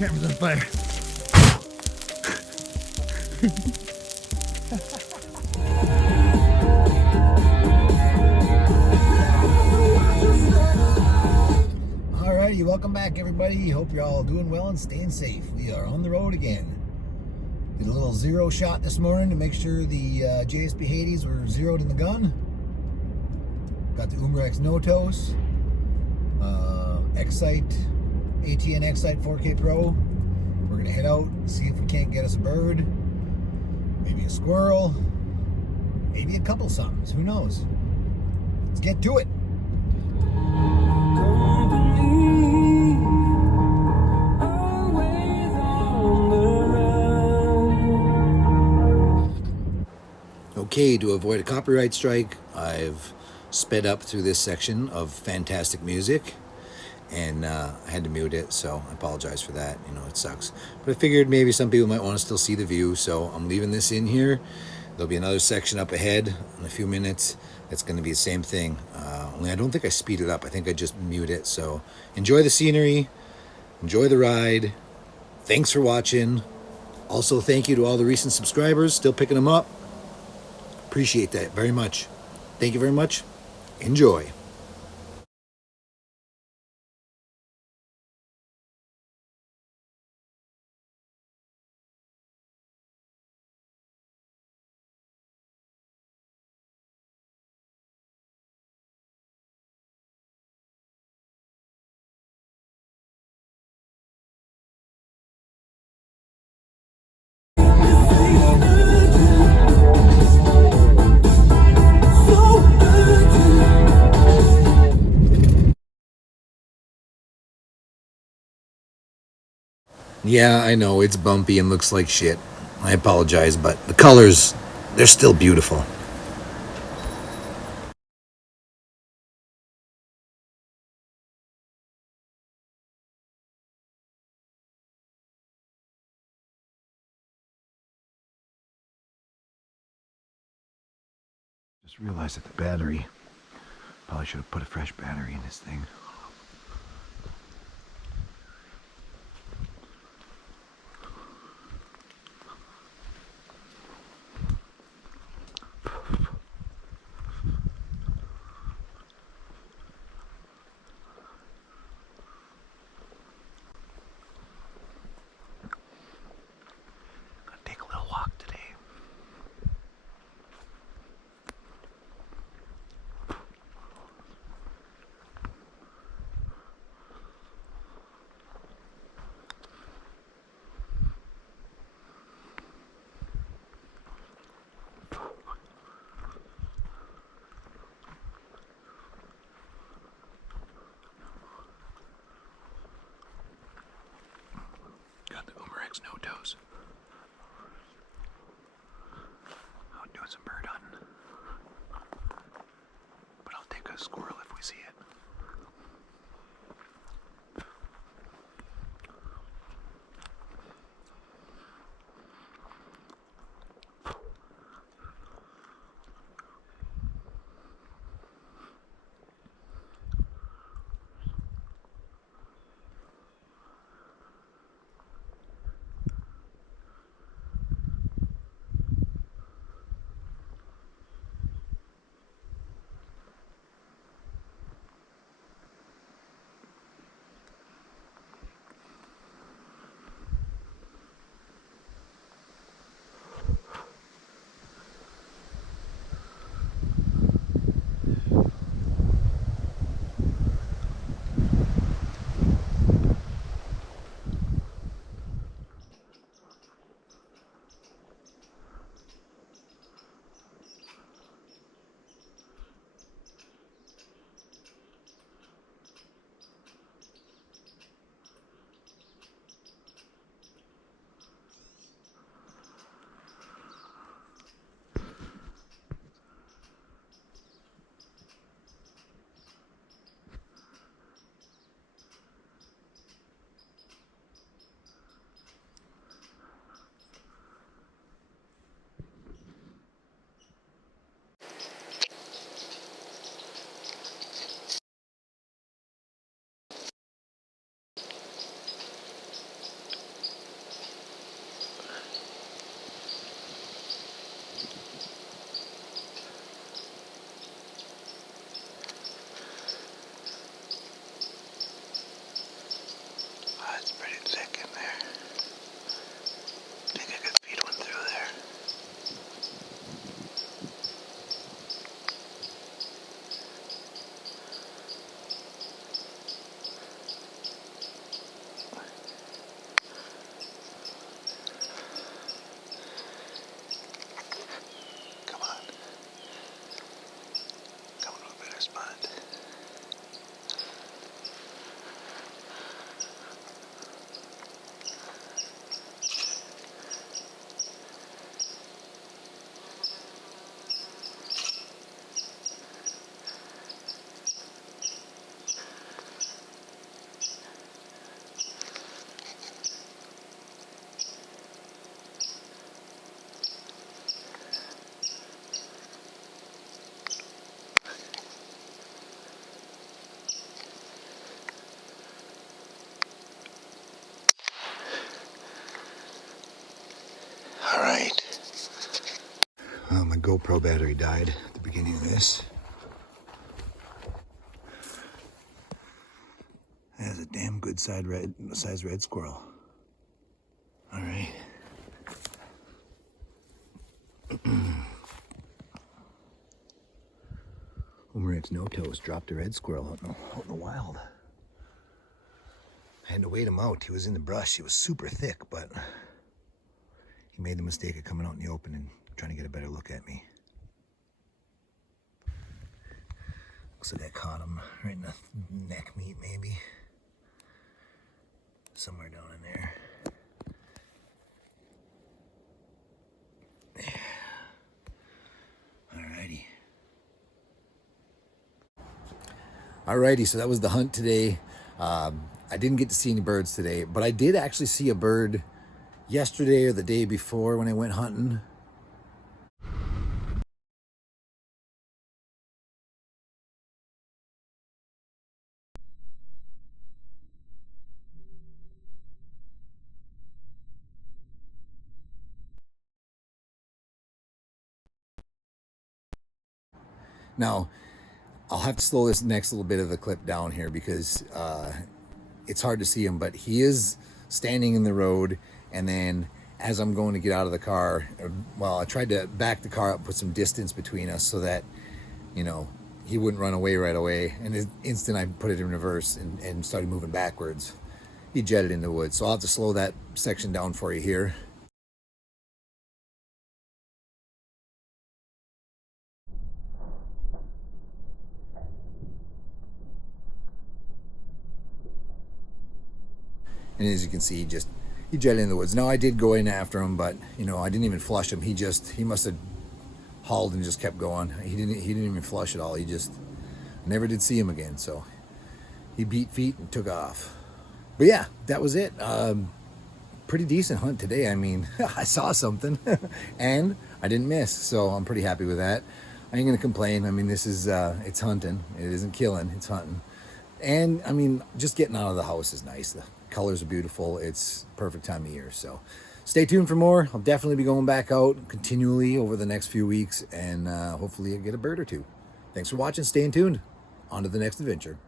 Camera's on fire. Alrighty, welcome back everybody. Hope you're all doing well and staying safe. We are on the road again. Did a little zero shot this morning to make sure the JSP Hades were zeroed in the gun. Got the Umarex Notos, X-Sight, ATN X-Sight 4K Pro. We're gonna head out, see if we can't get us a bird, maybe a squirrel, maybe a couple somethings, who knows? Let's get to it. Okay, to avoid a copyright strike, I've sped up through this section of fantastic music, and I had to mute it, so I apologize for that. You know, it sucks. But I figured maybe some people might want to still see the view, so I'm leaving this in here. There'll be another section up ahead in a few minutes. It's going to be the same thing. Only I don't think I speed it up. I think I just mute it. So enjoy the scenery. Enjoy the ride. Thanks for watching. Also, thank you to all the recent subscribers. Still picking them up. Appreciate that very much. Thank you very much. Enjoy. Yeah, I know, it's bumpy and looks like shit. I apologize, but the colors, they're still beautiful. Just realized that the battery, probably should have put a fresh battery in this thing. Got the Umarex Notos. Out doing some bird hunting. But I'll take a squirrel if we see it. GoPro battery died at the beginning of this. That's a damn good size red squirrel. All right. Umarex Notos dropped a red squirrel out in the wild. I had to wait him out. He was in the brush. He was super thick, but he made the mistake of coming out in the open and trying to get a better look at me. Looks like I caught him right in the neck meat, maybe. Somewhere down in there. Alrighty, so that was the hunt today. I didn't get to see any birds today, but I did actually see a bird yesterday or the day before when I went hunting. Now, I'll have to slow this next little bit of the clip down here because it's hard to see him, but he is standing in the road. And then as I'm going to get out of the car, well, I tried to back the car up, put some distance between us so that, you know, he wouldn't run away right away. And the instant I put it in reverse and started moving backwards, he jetted in the woods. So I'll have to slow that section down for you here. And as you can see, he jetted in the woods. Now I did go in after him, but you know, I didn't even flush him. He must have hauled and just kept going. He didn't even flush at all. I never did see him again. So he beat feet and took off. But yeah, that was it. Pretty decent hunt today. I mean, I saw something and I didn't miss. So I'm pretty happy with that. I ain't gonna complain. I mean, this is, it's hunting. It isn't killing, it's hunting. And I mean, just getting out of the house is nice. The colors are beautiful. It's perfect time of year. So stay tuned for more. I'll definitely be going back out continually over the next few weeks and hopefully I'll get a bird or two. Thanks for watching. Staying tuned. On to the next adventure.